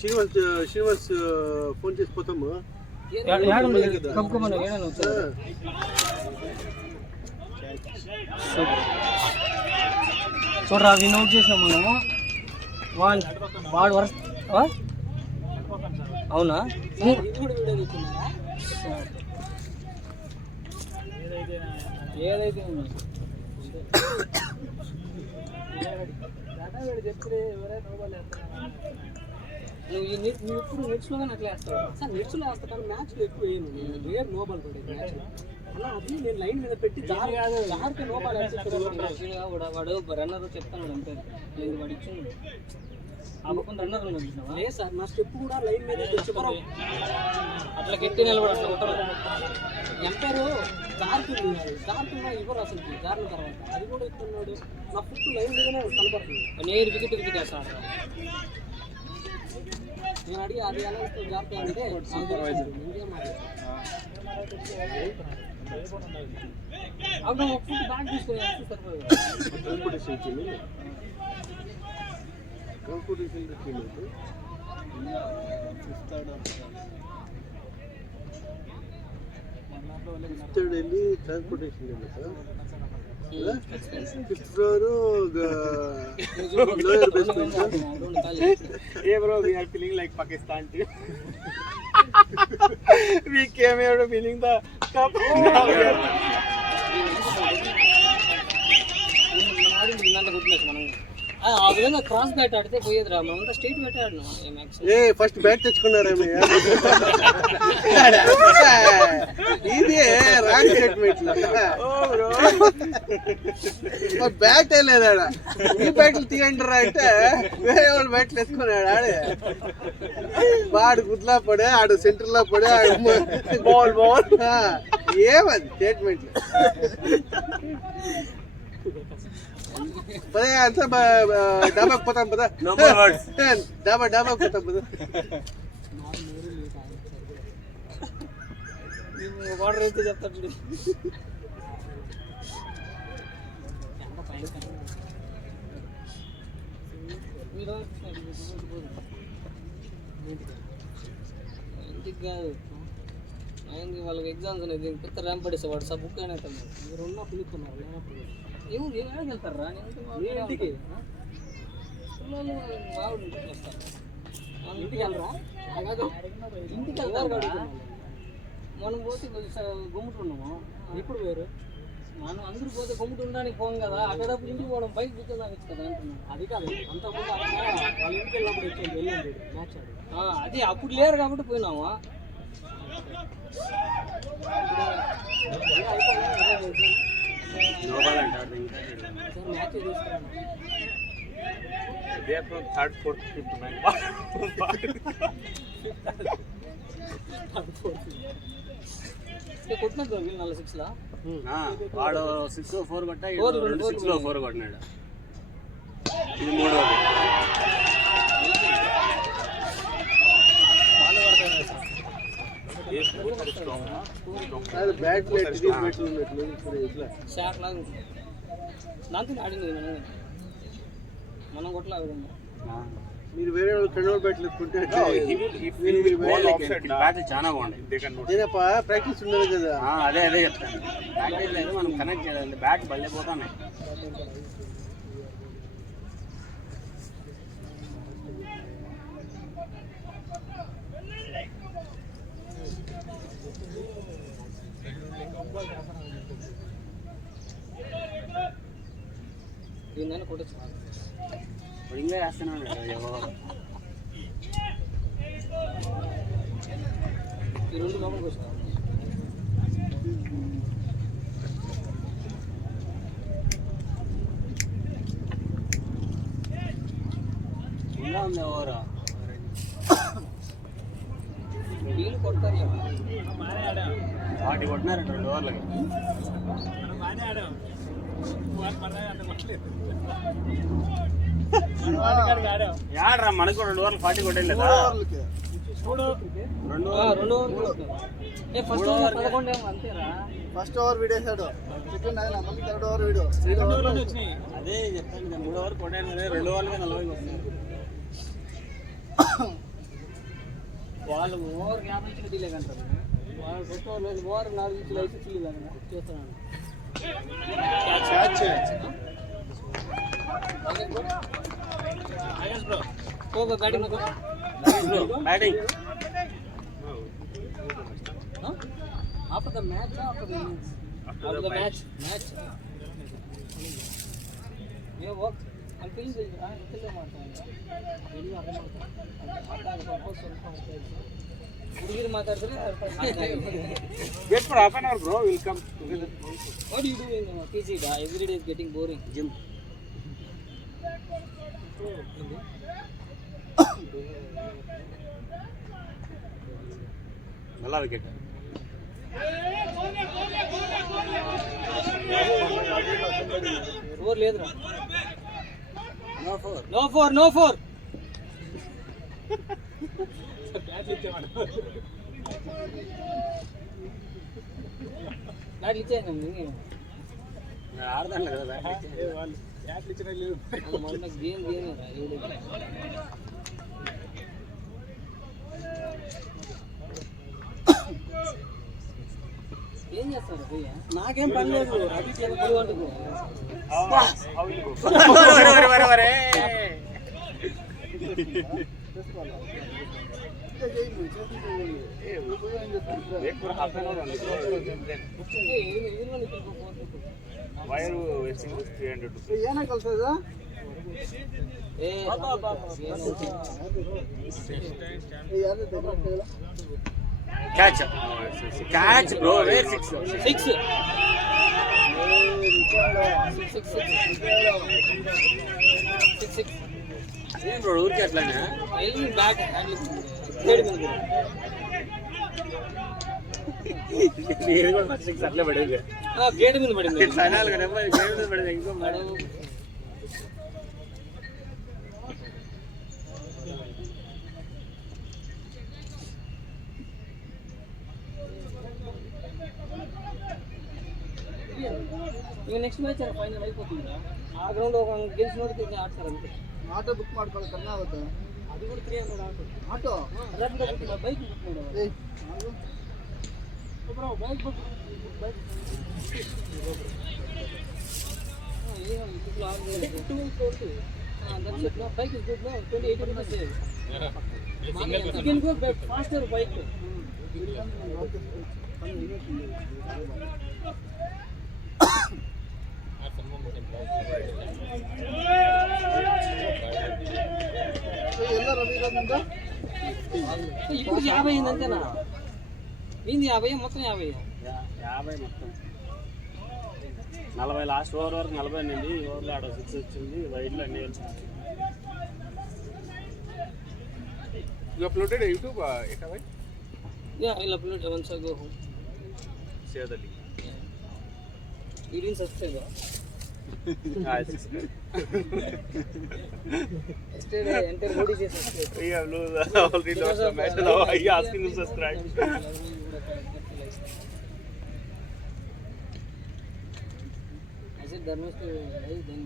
Srinivas phone చేసి పోతాము. చూడరా అవి నోట్ చేసాం మనము. వాడు వరుస అవునా? ఏదైతే నువ్వు ఎప్పుడు నెట్స్లోనే అట్లా వేస్తావు సార్? నెట్స్లో వేస్తా కానీ మ్యాచ్లో ఎక్కువ వేయను. రేర్ నో బాల్ పడేది మ్యాచ్ అలా. అది నేను లైన్ మీద పెట్టి జారితే నో బాల్ వాడు రన్నర్ చెప్తాను అంతే. లేదు వాడు ఇచ్చింది ఆ పక్కన రన్నర్ లేదు సార్. నా స్టెప్ కూడా లైన్ మీద తెచ్చుకోవడం అట్లా గట్టి నిలబడి అట్లా ఉంటారు. ఎంపైరు జారుతున్నా ఇవ్వరు అసలు. జారిన తర్వాత అది కూడా ఇస్తున్నాడు. నా ఫుట్ లైన్ మీదనే కనపడుతుంది. నేను వికెట్ వేస్తాను. నేను అడిగి అది ఎలా జాగ్రత్త అంటే అప్పుడు ఒక ఫుట్ బ్యాగ్ తీసుకుని వెళ్ళి transportation sir. Fifth floor lower basement. Hey bro, we are feeling like Pakistan too. We came here feeling the cup. ఆ విధంగా క్రాస్ బ్యాట్ ఆడితే పోయేదిరా. మనంతా స్ట్రైట్ బ్యాట్ ఆడినాం. ఫస్ట్ బ్యాట్ తెచ్చుకున్నారేమయ్యా? ఇదే రాంగ్ స్టేట్మెంట్. బ్యాట్ లేదా ఈ బ్యాట్లు తీయండి అంటే వేరే వాళ్ళు బ్యాట్లు వేసుకున్నాడు. ఆడే వాడు గుడ్లా పడే, ఆడు సెంటర్ లో పడే, బాల్ బాల్ ఏమది స్టేట్మెంట్. పదే అంతా డాబాకు పోతాం పదా. డాబాకు పోతాం పదా. వాటర్ అయితే చెప్తాడు. ఇంటికి కాదు ఆయనకి వాళ్ళకి ఎగ్జామ్స్ అనేది కొత్త ర్యాంప్ పడేసేవాడు. సార్ బుక్ అయినా మీరు ఉన్న పిలుస్తున్నారు. లేనప్పుడు ఏమేమి వెళ్తారా? నేను ఇంటికి పిల్లలు బాగుంది ఇంటికి వస్తారు. ఇంటికి వెళ్ళరా? ఇంటికి వెళ్తారు. మనం పోతే గుమ్ముతున్నాము. ఇప్పుడు వేరు మనం అందరూ పోతే గుమ్ముtu ఉండడానికి పోం కదా. అక్కడప్పుడు ఇంటికి పోవడం బైక్ కూర్చోడానికి కదా అంటున్నాను. అది కాదు అంతకుముందు వాళ్ళ ఇంటికి వెళ్ళినప్పుడు వెళ్ళండి మ్యాచ్ అది. అప్పుడు లేరు కాబట్టి పోయినాము. థర్డ్ ఫోర్త్ ఫిఫ్త్ కొట్టినట్టు వీళ్ళు 4 6 వాడు 6 4 కొట్టా, 2 6 4 కొట్టినాడు. ఇది మూడోది. దాంతో ఆడింది మనం కొట్లా విధంగా. మీరు వేరే వాళ్ళు కన్నోళ్ళు బ్యాట్లు ఎత్తుకుంటే చాలా బాగుంది. ప్రాక్టీస్ ఉండదు కదా. అదే చెప్తాను. ప్రాక్టీస్ లేదు, మనం కనెక్ట్ చేయాలి. బ్యాట్ బల్లైపోతాయి. దీన్ని కొట్టచ్చు. ఇంకా వేస్తున్నాడు ఈ 2 లోపలికి వస్తాం. ఇంకా ఉంది ఎవరు వీళ్ళు కొడతారు. 40 కొట్టినారు 2 ఓవర్లకి. యాడ్రా మనకు 2 ఓవర్లు 40 కొట్టలేదా? 2 ఫస్ట్ ఓవర్ వీడేసాడు, సెకండ్ ఆయన మళ్ళీ థర్డ్ ఓవర్ వీడు. అదే చెప్తాను, 3 ఓవర్ కొట్టాను కదా, 2 ఓవర్లకి 40 కొట్టినారు. వాళ్ళు ఓవర్ 50 ఇచ్చిన డీలే కంటారు. వాళ్ళు ఫస్ట్ ఓవర్ 4 ఇచ్చిన 5 ఇచ్చి చేస్తున్నాను. Batting after the match after the match you work I'm feeling good I tell you what really ಅರ್ಥ ಮಾಡ್ತಾರೆ ಸ್ವಲ್ಪ ಹುಡುಗಿರು ಮಾತಾಡ್ತಾರೆ wait for half an hour bro, we'll come together. what do you do in PG every day is getting boring Gym. నల్ల wicket. Over లేదురా. No four బ్యాట్లు ఇచ్చేయండి. ఆడదాం కదా గేమ్ ఏం చేస్తారు భయ్య? నాకేం పని లేదు. వైర్ వేసింగ్ 300 ఏనా కలుస్తుందా? క్యాచ్ బ్రో, వేర్ 6 ఏం బ్రో ఊరికే అట్లానే బ్యాట్ నేను కూడా ఫస్ట్ 6 అట్లే పడేది. గేట్ మీద పడింది. ఫైనల్ గా నెంబర్ గేట్ మీద పడేది. ఇంకో ఇక నెక్స్ట్ మ్యాచ్ ఫైనల్ అయిపోతుందా? ఆ గ్రౌండ్ ఒక గెలిచినోడికి ఆడతారు అంతే. ఆటో బుక్ ಮಾಡ್ಕೊಳ್ಳಿ ಕನ್ನ ಆಗುತ್ತೆ. అది కూడా 300 auto Rapido book bike book ಮಾಡೋದು. Bro bike book bike bike is good now 20-80 rupees save. You can go faster bike. ఇప్పుడు 50 అయింది అంతేనా? ఏంది 50 మొత్తం 50 మొత్తం 40 లాస్ట్ ఓవర్ వరకు 40 అయింది. ఈ ఓవర్లో ఆడ 6 వచ్చింది. వైడ్లో అన్ని You uploaded a YouTube it away? Yeah, I'll upload once I go home. share the link. You didn't subscribe? I subscribe. Yesterday entire body is subscribe. We have already lost the match. Now I asking to subscribe. I said there must be then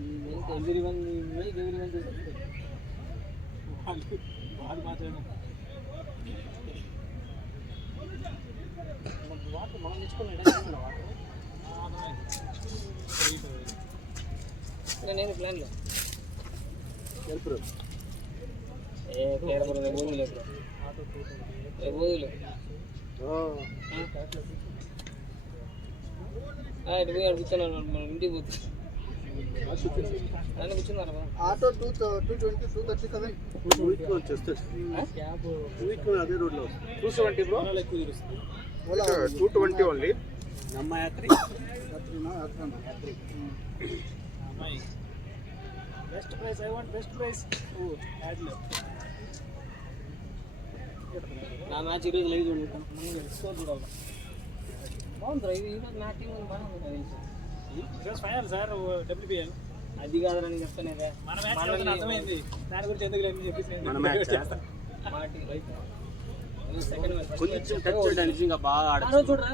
everyone make everyone to subscribe. Water మనం తెచ్చుకున్నాడా? నేను ప్లాన్లో పోదులే ఇటు పోయి అడుగుతున్నాను మనం ఇంటికి పోతుంది ఆయన కూర్చున్నారా? ఆటో 237 అదే రోడ్లో 270 bro. 220 only. ನಮ್ಮ ಯಾತ್ರಿ Best price. I want best price. Oh, ad love. నా మ్యాచ్ ఈరోజు లైవ్ చూడలేదు. స్కోర్ చూడాలి. బాగుందిరా ఇది ఈరోజు నా టీం బాగానే ఉంది తెలుసు ఫైనల్ సార్ WPL. అది కాదని చెప్తానేదే మన మ్యాచ్ అర్థమైంది, దాని గురించి ఎందుకు లేదని చెప్పేసి మన మ్యాచ్ మా టీం సెకండ్ మ్యాచ్ కొంచెం టచ్ చేయడానికి ఇంకా బాగా ఆ ఆడచ్చు. రోజు చూడరా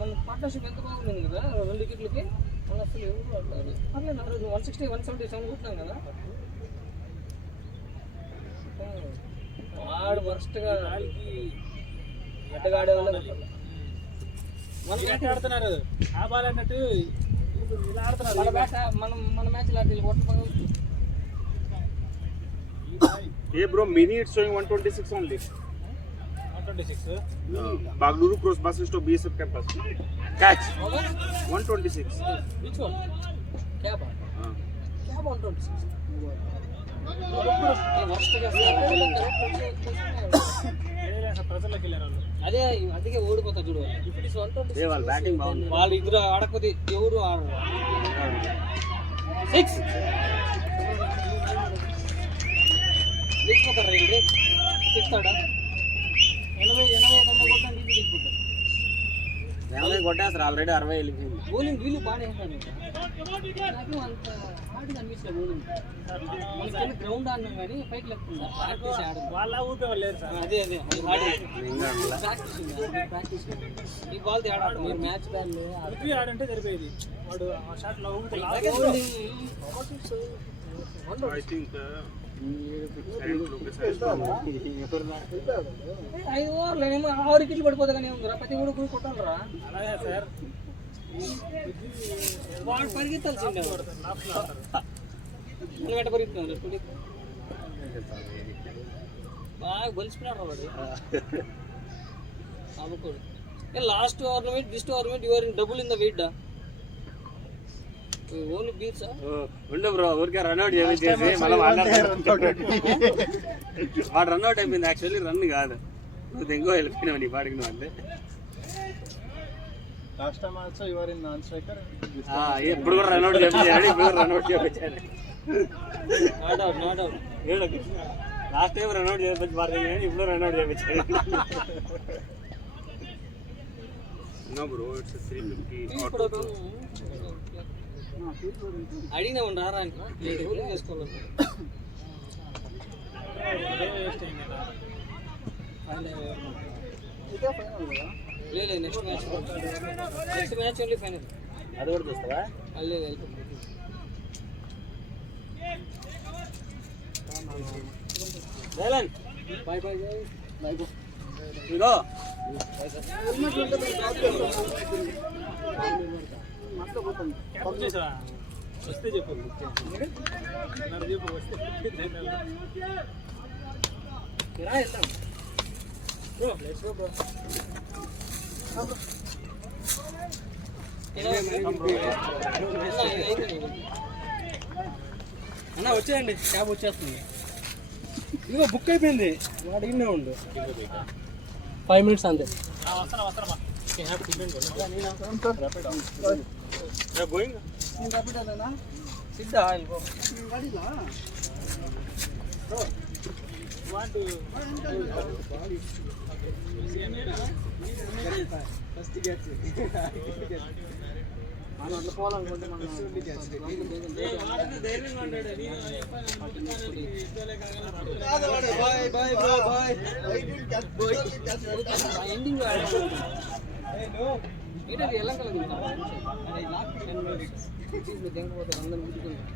మన పార్ట్నర్షిప్ ఎంత బాగుంది కదా 2 వికెట్లకి మళ్ళీ అసలు ఎవరు ఆడతారు పర్లేదు ఆ రోజు 160 177 కొట్టినాం కదా వాడు వర్స్ట్గా ఎట్టగా ఆడేవాళ్ళు మన మ్యాచ్ ఆడుతున్నారు, ఆ బాల్ అన్నట్టు ఇలా ఆడుతున్నారు. మన మ్యాచ్లో ఆడి కొట్టడం Hey bro, mini it's showing 126 only. 126. Bagluru cross bus stop BSF campus. Catch 126. Which one? Cab Ah. Cab 126 వర్స్ట్గా ప్రజల్లోకి వెళ్ళారు వాళ్ళు. అదే అందుకే ఓడిపోతారు చూడు ఇప్పుడు ఇస్ 126 వాళ్ళ బ్యాటింగ్ బాగుంది. వాళ్ళు ఇద్దరు ఆడకపోతే ఎవరు ఆడరు 6 వెళ్ళిపోతారు రైలు చెప్తాడా 80 కొట్టాను ఇది వెళ్ళిపోతారు కొట్టేస్తారు ఆల్రెడీ 60 వెళ్ళిపోయింది. బౌలింగ్ వీళ్ళు బాగానే వేస్తారు నాకు అంత హార్డ్గా అనిపించలేదు బౌలింగ్ మనకి గ్రౌండ్ ఆడినాం కానీ పైకి లేకుండా ప్రాక్టీస్ ఆడడం వాళ్ళ ఊపే వాళ్ళు లేరు సార్. అదే ప్రాక్టీస్ ఈ బాల్ తేడాడు మీరు మ్యాచ్ బ్యాల్ పృథ్వీ ఆడంటే సరిపోయేది, వాడు ఆ షాట్ లో ఊపితే I think 5 ఓవర్లు ఏమో 6 వికెట్లు పడిపోతా కానీ ఏముందిరా ప్రతి కూడా పోయి కొట్టాలరా అలాగే సార్. వాడు పరిగెత్తాల్సిందే నువ్వు ఎట్ట పరిగెత్తున్నావు బాగా బలిసిపోయినాడు వాడు అవ్వకూడదు last tournament this tournament your in double in the weight only బీట్సా ఉండు బ్రో, ఊరికే రన్అట్ చేసేసి మళ్ళీ వాడు రన్అట్ అయిపోయింది. యాక్చువల్లీ రన్ కాదు, నువ్వు దెంగో వెళ్ళిపోయినావు నీ పాడికి నువ్వు అంటే. Last time also you were in non-striker. ఇప్పుడు కూడా రన్అట్ చేయించాడు, ఇప్పుడు కూడా రన్అట్ చేయించాడు. Not out last time run out చేయించి పాడింది కానీ ఇప్పుడు రన్అట్ చేయించాడు. no bro, it's a 350. అడిగినా రారా చేసుకోవాలి లేదు నెక్స్ట్ మ్యాచ్ ఓన్లీ ఫైనల్ అది కూడా చూస్తావా? లేదు బాయ్ బాయ్ బాయ్ ఇగో క్యాప్ చేసావా? వస్తే చెప్పు, నాకు చెప్పు వస్తే వెళ్తాం బ్రో. Let's go bro. అన్న వచ్చేయండి, క్యాబ్ వచ్చేస్తుంది. ఇదిగో బుక్ అయిపోయింది, వాడు ఇన్నే ఉండు 5 minutes అంతే. వస్తానమ్మా. గోయింగ్ సిద్ధా మనం అట్లా పోవాలనుకుంటే మనం ఎండింగ్ ఏంటంటే ఎలా కలగపోతే అందరం గుర్తుకుంటాం.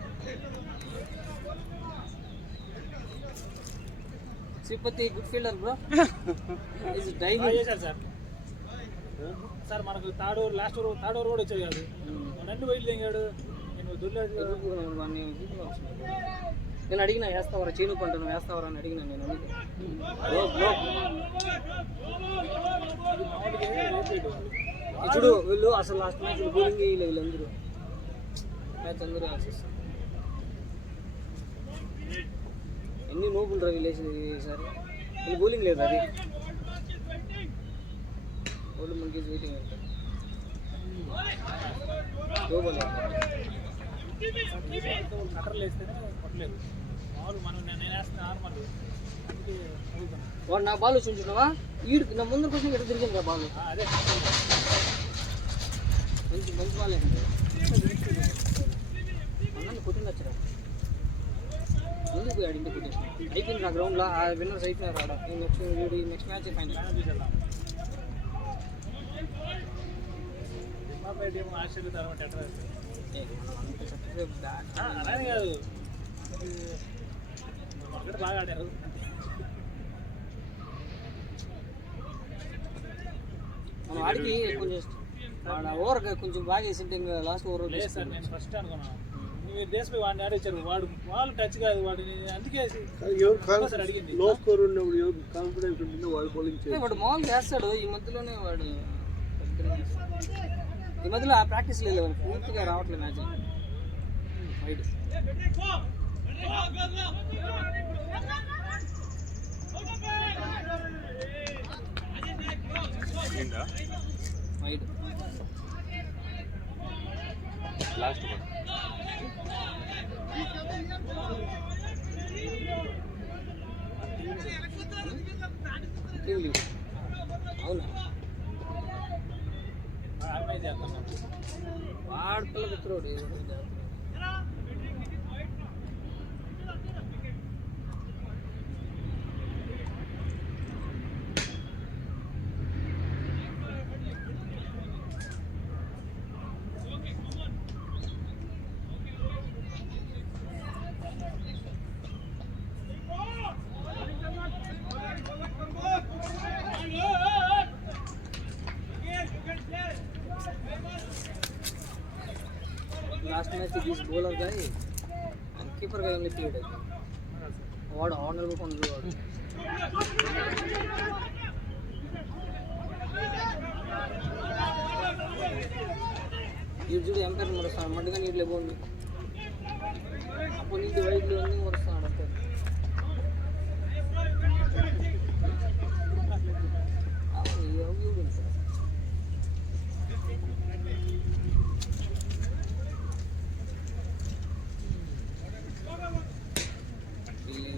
Sripathi good fielder bro is diving చేశారు సార్. సార్ మనకు లాస్ట్ ఓవర్ కూడా వచ్చాడు కాదు, నన్ను బయలు తెంగాడు. నేను నేను అడిగినా వేస్తావరా చీను పంటను వేస్తావరా అని అడిగినా నేను చూడు వీళ్ళు అసలు లాస్ట్ మ్యాచ్ బౌలింగ్ వేయలేదు వీళ్ళందరూ మ్యాచ్ అందరూ ఆశిస్తారు. ఎన్ని నోబుల్ రా వీళ్ళు సార్ వీళ్ళు బౌలింగ్ లేదు అది వాళ్ళు మనకి వెయిటింగ్ వెళ్తారు కట్టర్లు వేస్తేనే కొట్టలేదు. మామూలు మనం నేను వేస్తున్నా నార్మల్. వాడు నా బాల్ చూపించున్నావా ఈడు నా ముందర కోసం ఎక్కడ తిరిగింది రా బాల్. అదే వాళ్ళే అన్నీ కొట్టిండొచ్చురా ముందుకు పోయాడు ఇంటికి కొట్టేసి అయిపోయింది ఆ గ్రౌండ్లో ఆ విన్నర్స్ అయిపోయినారు ఆడ నెక్స్ట్ మ్యాచ్ ఫైనల్ టీం ఆశ్చర్యతారు అంటే ఎట్లా అలానే కాదు మనకంటే బాగా ఆడారు మనం ఆడికి కొంచెం ఓవర్ కొంచెం బాగా వేసింటే ఇంకా లాస్ట్ ఓవర్ లేదు సార్ నేను ఫస్ట్ అనుకున్నాను మీరు దేశపై వాడిని ఆడిచ్చారు వాళ్ళు టచ్ కాదు వాడిని అందుకే సార్ అడిగింది లో స్కోర్ ఉన్నప్పుడు ఎవరు కాన్ఫిడెన్స్ ఉంటుందో వాళ్ళు బౌలింగ్ చేయాలి. వాడు మామూలు చేస్తాడు ఈ మధ్యలోనే వాడు ఈ మధ్యలో ఆ ప్రాక్టీస్ లేదు వాడు పూర్తిగా రావట్లేదు match wide wide last one అవునా ఆర్గనైజ్ చేస్తాను వాడు పిల్ల పెట్టుకోడు లాస్ట్ మ్యాచ్ తీసి బౌలర్ కానీ కీపర్ గా వెళ్ళి ప్లేడ్ వాడు ఆనర్ కొండు వాడు ఇది చూడు ఎంపైర్ మరుస్తాడు మడ్డుగా నీళ్ళు బాగుంది అప్పుడు నీటి వైడ్లు అన్నీ మరుస్తున్నాడు అంతే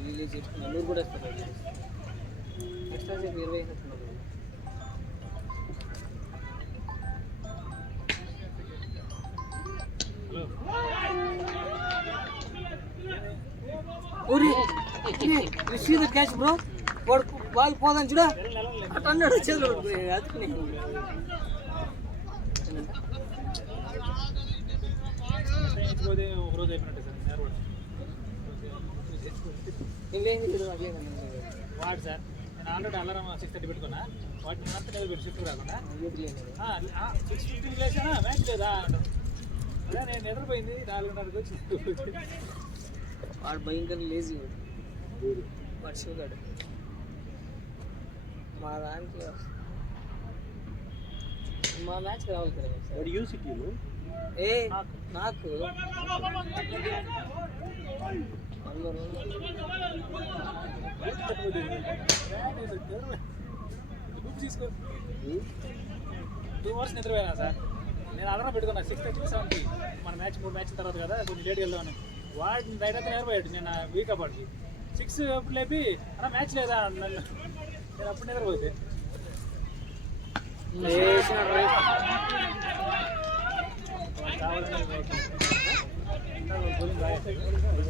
రిలీజ్ చేసుకున్నాను నూరు కూడా ఇస్తారు ఎక్స్ట్రా సేపు 20 వేస్తున్నారు ద క్యాచ్ బ్రో వాడు బాల్ పోదని చూడ అటు అన్నాడు చేతులు అతుకుని పోతే ఒక రోజు అయిపోయినట్టే సార్ నేర్వడు వాడు సార్ నేను ఆల్రెడీ అలారం 6:30 పెట్టుకున్నా వాటిని అంతా నేను పెట్టి షిఫ్ట్ రాకుండా 6:50 లేచానా మ్యాచ్ లేదా అంటారు అదే నేను నిద్రపోయింది 4:30కి వచ్చి వాడు భయంకర లేజీ వాడు షూగాడు మా దాంట్లో మా మ్యాచ్ రావాలి కదా వాడు యూసిటీ ఏ నాకు తీసుకో 2 అవర్స్ నిద్రపోయినా సార్ నేను అలారం పెట్టుకున్నా 6:30 మన మ్యాచ్ 3 మ్యాచ్ల తర్వాత కదా కొంచెం లేట్ వెళ్దామని వాడిని బయట నిద్రపోయాడు నేను వీక్ అప్పటికి 6 అప్పుడు లేపి అలా మ్యాచ్ లేదా నన్ను నేను అప్పుడు నిద్రపోతే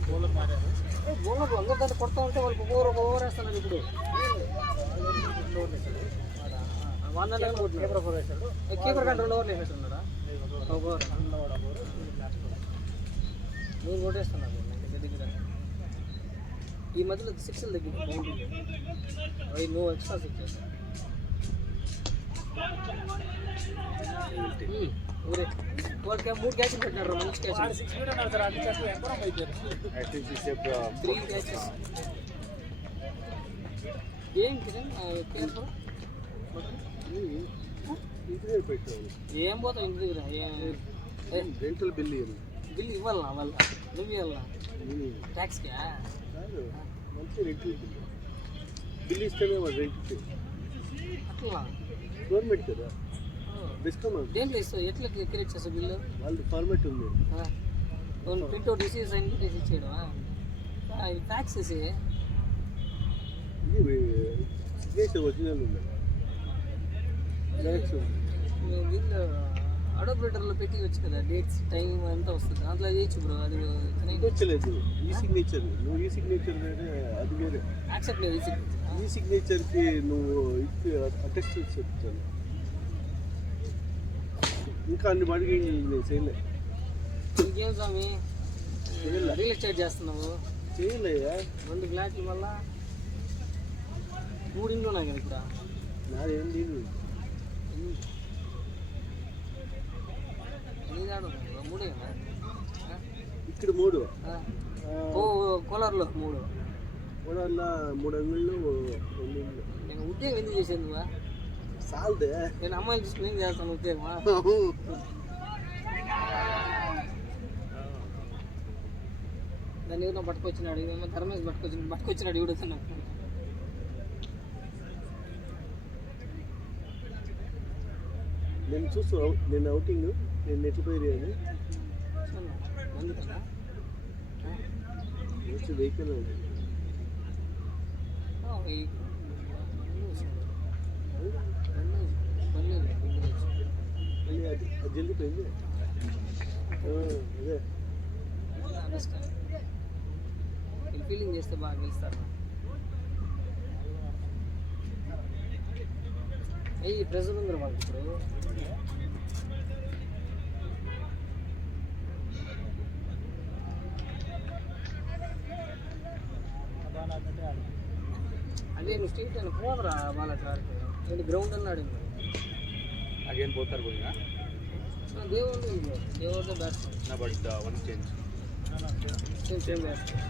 బౌలర్ మారారు బౌలర్ అందరూ దాన్ని కొడతా ఉంటే వాళ్ళకి ఓవర్ వేస్తున్నారు ఇప్పుడు కీపర్ కంటే 2 ఓవర్లు వేసేస్తున్నారా ఓవర్ మీరు కొట్టేస్తున్నారు దగ్గర ఈ మధ్యలో 6 దగ్గర అవి నువ్వు ఎక్స్ట్రా 6 ఊరే వాళ్ళకి 3 క్యాచ్లు పెట్టినారు మంచి క్యాచ్ 6 ఫీట్ అన్నారు సార్ అది చేస్తే ఎంత అయిపోయారు 3 క్యాచెస్ ఏం కిరణ్ కేర్ఫుల్ ఏం పోతావు ఇంటి దగ్గర రెంటల్ బిల్ బిల్లు ఇవ్వాలనా వాళ్ళ నువ్వు ఇవ్వాలనా ట్యాక్స్కా మంచి రెంటల్ బిల్ ఇస్తేనే వాడు రెంట్ అట్లా గవర్నమెంట్ కదా డిస్కౌంట్ దేంట్లో ఇస్తావు ఎట్లా క్రియేట్ చేస్తావు బిల్లు వాళ్ళు ఫార్మేట్ ఉంది ప్రింట్అవుట్ తీసి సైన్ చేసి ఇచ్చేయడమా ఇది ట్యాక్స్ వేసి ఇది సిగ్నేచర్ ఒరిజినల్ ఉంది బిల్లు అడోప్రేటర్లో పెట్టి వచ్చు కదా, డేట్స్ టైం అంతా వస్తుంది, దాంట్లో చేయొచ్చు బ్రో. అది వచ్చలేదు ఈ సిగ్నేచర్, నువ్వు ఈ సిగ్నేచర్ వేరే అది వేరే. యాక్సెప్ట్ లేదు ఈ సిగ్నేచర్కి నువ్వు అటెస్ట్ చేసి చెప్తాను. ఇంకా అన్ని మడిగి నేను చేయలే. ఇంకేం స్వామి రియల్ ఎస్టేట్ చేస్తున్నావు? చేయలేయా 2 ఫ్లాట్లు మళ్ళా 3 ఇంట్లో ఉన్నాయి కదా ఇక్కడ. నాదేం లేదు. మూడే ఇక్కడ 3, కోలార్లో 3. మూడల్లా 3 అంగుళ్ళు 2 ఇళ్ళు. నేను ఉద్యోగం ఎందుకు చేసేది నువ్వా? సాల్దే నేను అమ్మాయిలు చూసుకుని ఏం చేస్తాను ఉద్యోగమా? దాన్ని ఎవరినో పట్టుకొచ్చినాడు, ఇదేమో ధర్మేష్ పట్టుకొచ్చినాడు ఇవిడ. నేను చూస్తూ నేను అవుటింగ్ నేను ఎట్లిపోయి అని వచ్చి వెహికల్ మళ్ళీ అది జల్లిపోయింది. అదే ఫీలింగ్ చేస్తే బాగా గెలుస్తారు. ఈ ప్రెజర్ ఉంది వాళ్ళకి ఇప్పుడు. అదే నువ్వు స్ట్రీట్ అని పోదరా వాళ్ళ ట్రాక్, నేను గ్రౌండ్ అన్నాడు. Again both are going, huh? దేవుడితో batsmen. No, but one change. Same batsmen.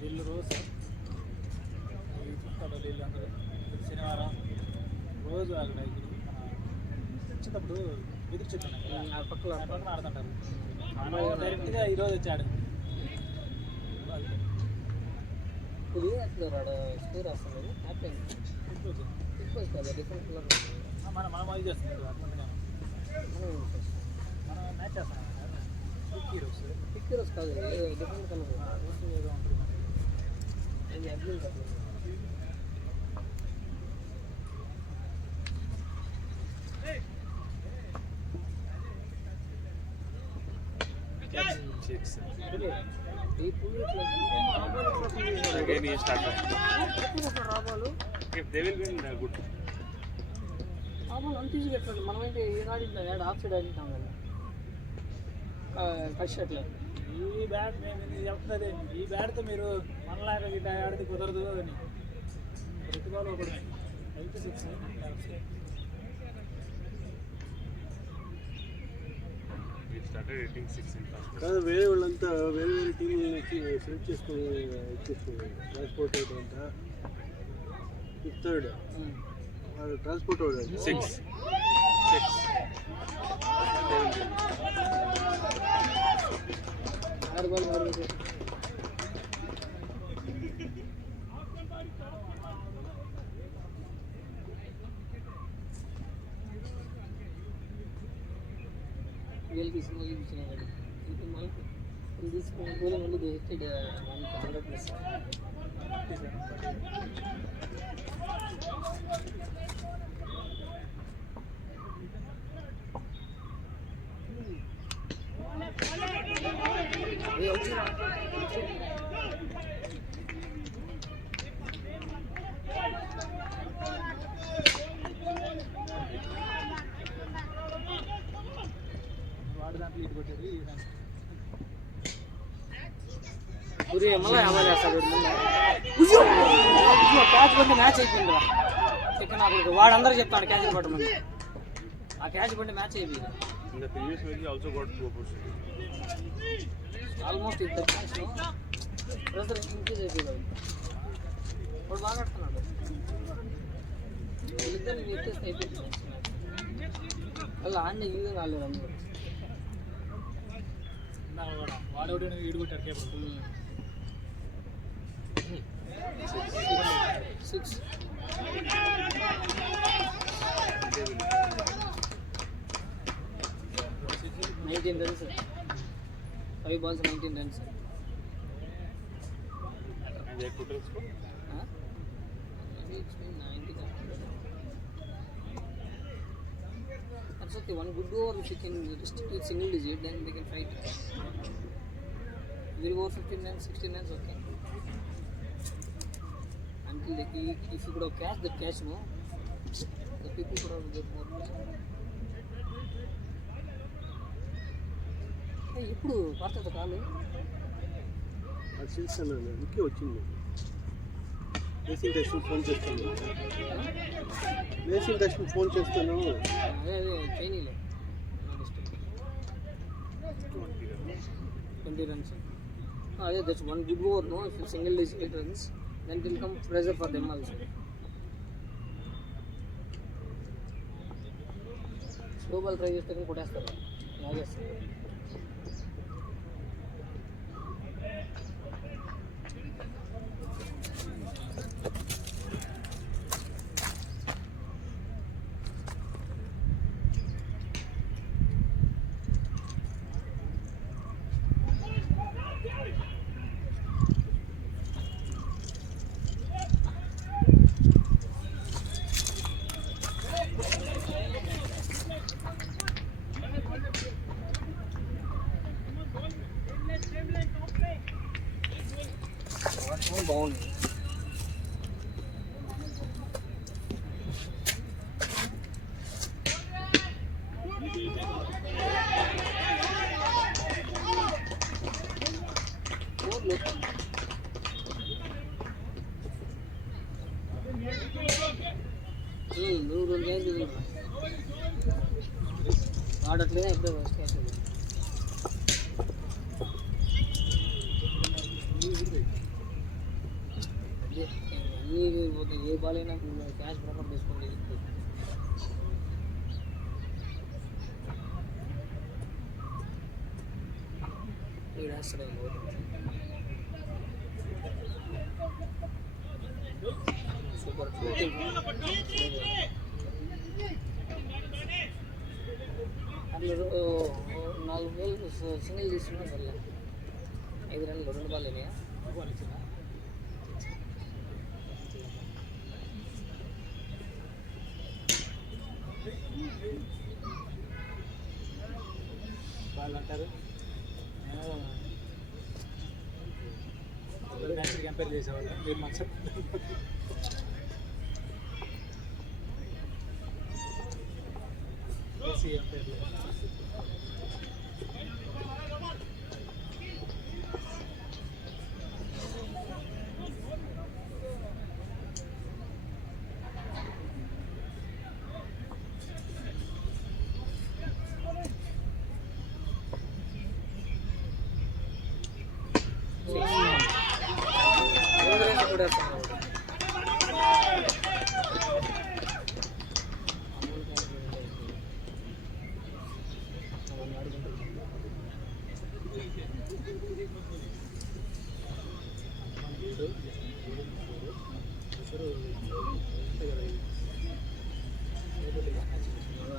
వీళ్ళు రోజు చూస్తాడు వీళ్ళందరూ శనివారం రోజు అక్కడ వచ్చేటప్పుడు ఎదురు చెప్తాను కదా పక్కన ఆడుతుంటారు. డైరెక్ట్గా ఈరోజు వచ్చాడు. స్కోర్ వస్తుంది డిఫరెంట్ కలర్. మనం అది చేస్తున్నాం మనం మ్యాచ్ చేస్తాం. పిక్ హీరోస్ కాదు, డిఫరెంట్ కలర్ ఏదో ఉంటుంది. అది అగ్ని కలర్. Six. ఈ పుల్లు Again he started. రాబాలు If they will win, good. రాబాలు అంత ఈజీ పెట్టాడు. మనమైతే ఏం ఆడింటాం, ఏడు ఆఫ్ సైడ్ ఆడింటాం కదా కట్ షాట్లో. ఈ బ్యాట్ మేము చెప్తున్నది, ఈ బ్యాట్తో మీరు మనలాగా ఇట్లా ఆడితే కుదరదు అని. ప్రతి బాల్ ఒకటి 96. We started hitting 6 in first. కాదు వేరే వాళ్ళంతా వేరే వేరే టీంని సెలెక్ట్ చేసుకుని ఇచ్చేసుకున్నారు. ట్రాన్స్పోర్ట్ అంతా థర్డ్ వాడు ట్రాన్స్పోర్ట్ వాడు 6. 6. They will win. 6 బాల్ 6 వీళ్ళు తీసుకుని ఇచ్చిన మళ్ళీ తీసుకుని గోలు మళ్ళీ హెచ్చెడ్ 100+. వాడు దాంట్లో ఇటు కొట్టాడు ఈ దాంట్లో. మళ్ళీ అమలు చేస్తాడు. క్యాచ్ పడితే మ్యాచ్ అయిపోయిందిరా. ఇక్కడ నాకు వాడందరూ చెప్తాడు క్యాచ్ పట్టమని. ఆ క్యాచ్ పడితే మ్యాచ్ అయిపోయింది. In the previous match, he also got 2 opportunities. Almost ఇంత మ్యాచ్లో ప్రెజర్ ఇంక్రీజ్ అయిపోయింది. వాడు బాగా ఆడుతున్నాడు. వీళ్ళిద్దరు ఎత్తేస్తే అయిపోయింది మ్యాచ్. అలా ఆడిన ఈ విధంగా ఆడలేదు అందరూ. వాడు ఒకటి ఈడు కొట్టాడు cable. 6 19 runs. 5 balls, 19 runs. And their total score? Huh? Maybe it's been 90. That's okay. One good over, if you can restrict with single digit, then they can fight. Every over 15 runs, 16 runs, okay. Until if you could have catch that catch, no, the people could have get more. ఇప్పుడు పడుతుంది కాలు అది చూస్తాను ఇంకే వచ్చింది racing test phone చేస్తాను అదే చైనీలో 20 runs. అదే that's one good over no if single digit runs then will come pressure for them also. Slow ball try చేస్తే కానీ కొట్టేస్తారు లాగేస్తారు. బాగుంది. నువ్వు 2 క్యాచ్ ఆడట్లేదా ఎప్పుడో ఫస్ట్ క్యాచ్ అన్నీ పోతే ఏ బాల్ అయినా క్యాచ్ ప్రిఫర్ చేసుకోండి. వేస్తాడు సూపర్ 4,000 సింగిల్ తీసుకున్నా సరే 5 రన్లు 2 బాల్ అయినాయా వాళ్ళు అంటారు మ్యాచ్ కంపేర్ చేసేవాళ్ళు మీరు మనసు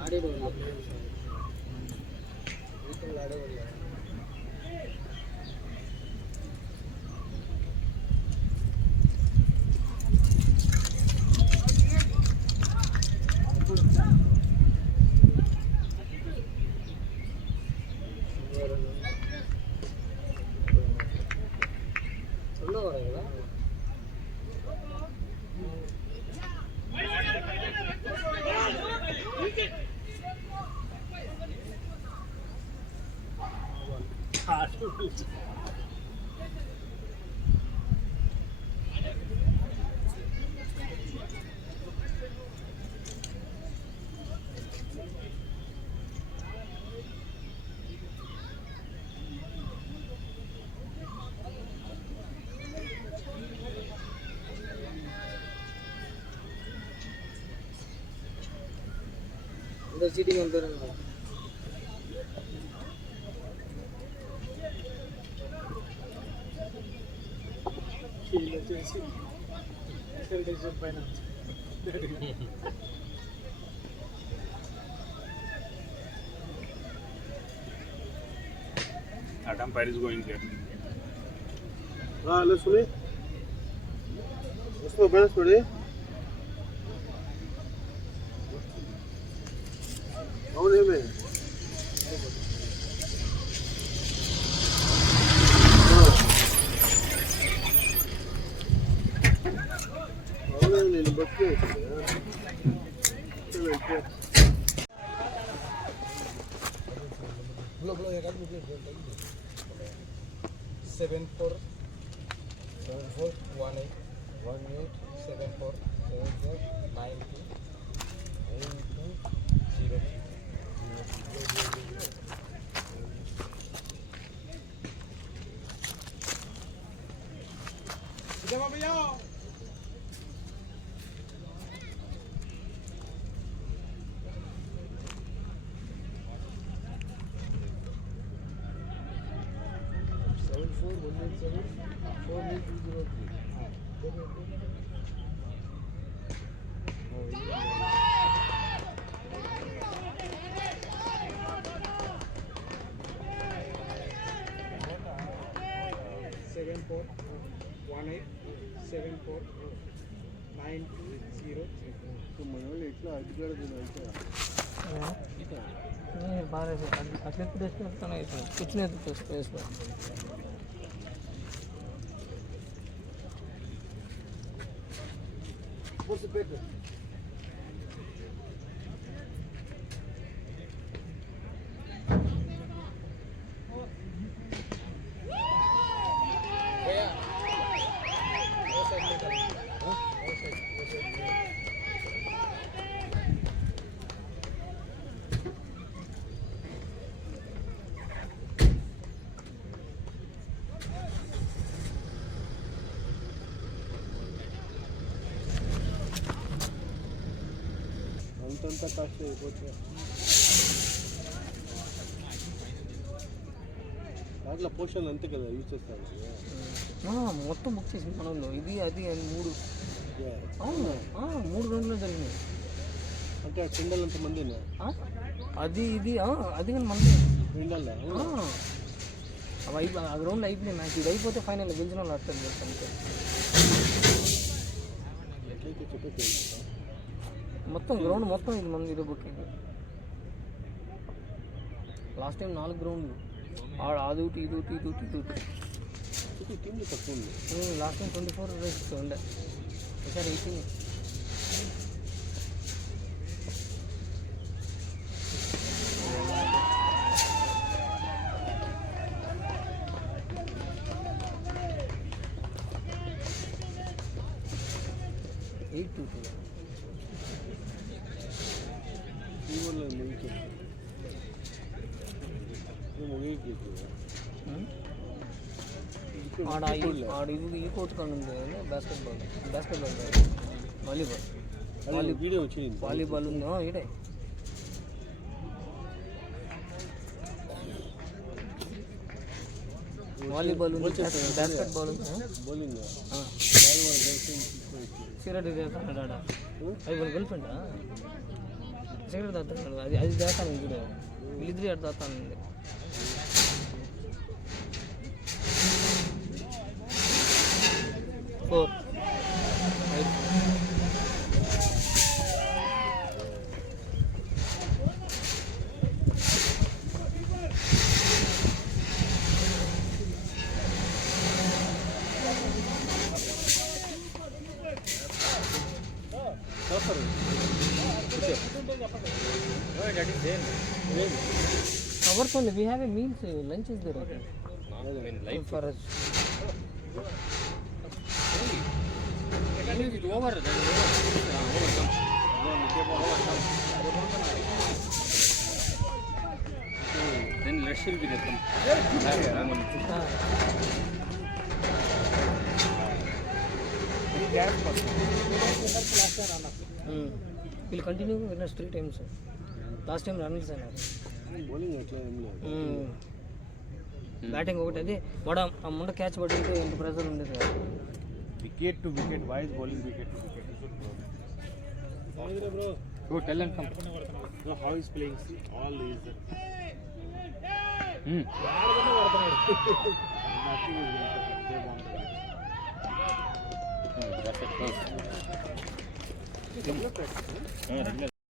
ఆడేవాళ్ళు రెండో వారు కదా అందరు చీటింగ్ ఉంటారు వచ్చేసి పైన That umpire is going there. let's play. Let's go, balance play. How many? బాగా అట్లా ఎప్పుడు వేసుకుంటాను కూర్చుని వేసుకో అంతా కాస్ట్ అయిపోతుంది. దాంట్లో పోషన్ అంతే కదా యూజ్ చేస్తాను. మొత్తం బుక్ చేసి మనలో ఇది అది అని 3 అవును 3 గంటలు జరిగినాయి. అంటే సిండల్ అంతమంది అది ఇది అది కానీ మంది సిండల్ అవి ఆ గ్రౌండ్ అయిపోయినాయి. మ్యాచ్ ఇది అయిపోతే ఫైనల్ గెలిచిన వాళ్ళు అర్థం చేస్తాను. ఎట్లయితే చెప్పేసి మొత్తం గ్రౌండ్ మొత్తం ఇది మంది ఇదే బుకింగ్. లాస్ట్ టైం 4 గ్రౌండ్లు అదొకటి ఇదొకటి ఇదొకటి ఇదొకటి టీంలు తక్కువ ఉంది. లాస్ట్ టైం 24 రేస్ ఉండే, ఈసారి 18. ఆడ ఇది ఈ కోర్టు కానీ ఉంది బాస్కెట్బాల్ వాలీబాల్ వీడియో వచ్చింది. వాలీబాల్ ఉంది ఈడే. వాలీబాల్ ఉంది, బాస్కెట్బాల్ ఉంది, బౌలింగ్ సిగరెట్ చేస్తాడు ఆడ. అది వాళ్ళు గెలిపండి సిగరెట్ తాగుతాడు. అది చేస్తాను చూడ వీళ్ళిద్దరు ఆడ తాగుతాను. Four. Hours only. We have a meal. Lunch is there. For us. Then let's will be there. We'll continue winners 3 times. Last time runners are bowling ఎట్లా ఏం లేదు. బ్యాటింగ్ ఒకటి అది వాడు ఆ ముండ క్యాచ్ పడితే ఎంత ప్రెజర్ ఉండేది కదా. Wicket to wicket, why is bowling wicket to wicket? Bro, Go tell and come. no, how is playing? See, all is ఆడకుండా కొడుతున్నాడు.